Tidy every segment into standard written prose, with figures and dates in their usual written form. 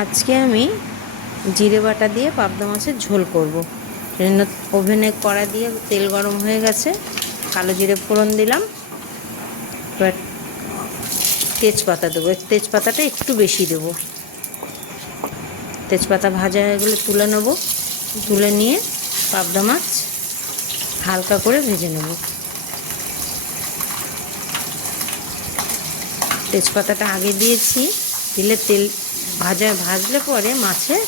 আজকে আমি জিরে বাটা দিয়ে পাবদা মাছের ঝোল করব। সেজন্য ওভেনে কড়া দিয়ে তেল গরম হয়ে গেছে, কালো জিরে ফোড়ন দিলাম। এবার তেজপাতা দেবো, তেজপাতাটা একটু বেশি দেবো। তেজপাতা ভাজা হয়ে গেলে তুলে নেব, তুলে নিয়ে পাবদা মাছ হালকা করে ভেজে নেব। তেজপাতাটা আগে দিয়েছি, দিলে তেল ভাজলে পরে মাছের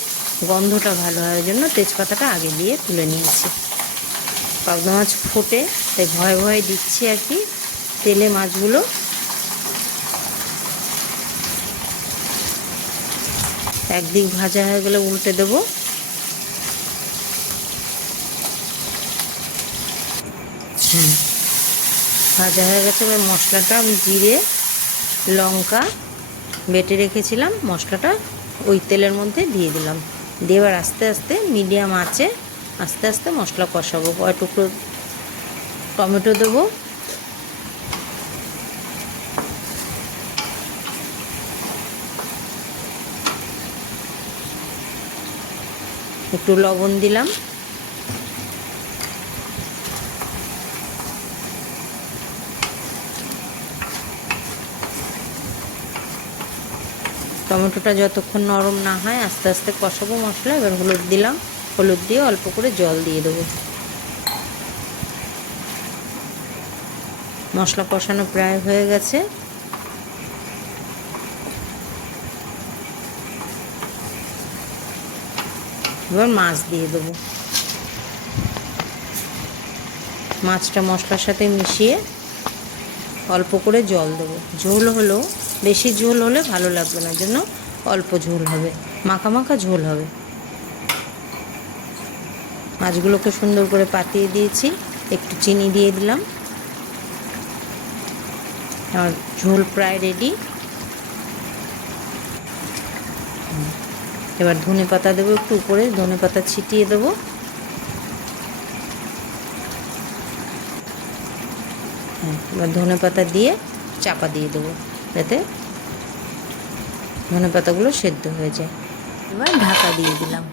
গন্ধটা ভালো হয়, ওই জন্য তেজপাতাটা আগে দিয়ে তুলে নিয়েছি। পাবদা মাছ ফোটে, তাই ভয়ে ভয়ে দিচ্ছি আর কি তেলে মাছগুলো। একদিক ভাজা হয়ে গেলে উল্টে দেবো। ভাজা হয়ে গেছে। এবার মশলাটা আমি জিরে লঙ্কা বেটে রেখেছিলাম, মশলাটা ওই তেলের মধ্যে দিয়ে দিলাম। দিয়ে এবার আস্তে আস্তে মিডিয়াম আঁচে আস্তে আস্তে মশলা কষাবো। কয় টুকরো টমেটো দেবো, একটু লবণ দিলাম, টমেটোটা যতক্ষণ নরম না হয় আস্তে আস্তে কষাবো মশলা। এবার হলুদ দিলাম, হলুদ দিয়ে অল্প করে জল দিয়ে দেবো। মশলা কষানো প্রায় হয়ে গেছে। এবার মাছ দিয়ে দেবো। মাছটা মশলার সাথে মিশিয়ে অল্প করে জল দেবো। ঝোল হলেও বেশি ঝোল হলে ভালো লাগবে না, জন্য অল্প ঝোল হবে, মাখা মাখা ঝোল হবে। মাছগুলোকে সুন্দর করে পাতিয়ে দিয়েছি, একটু চিনি দিয়ে দিলাম। আর ঝোল প্রায় রেডি। এবার ধনে পাতা দেবো, একটু উপরে ধনে পাতা ছিটিয়ে দেবো। এবার ধনে পাতা দিয়ে চাপা দিয়ে দেবো, যাতে ধনে পাতাগুলো সেদ্ধ হয়ে যায়। এবার ঢাকা দিয়ে দিলাম।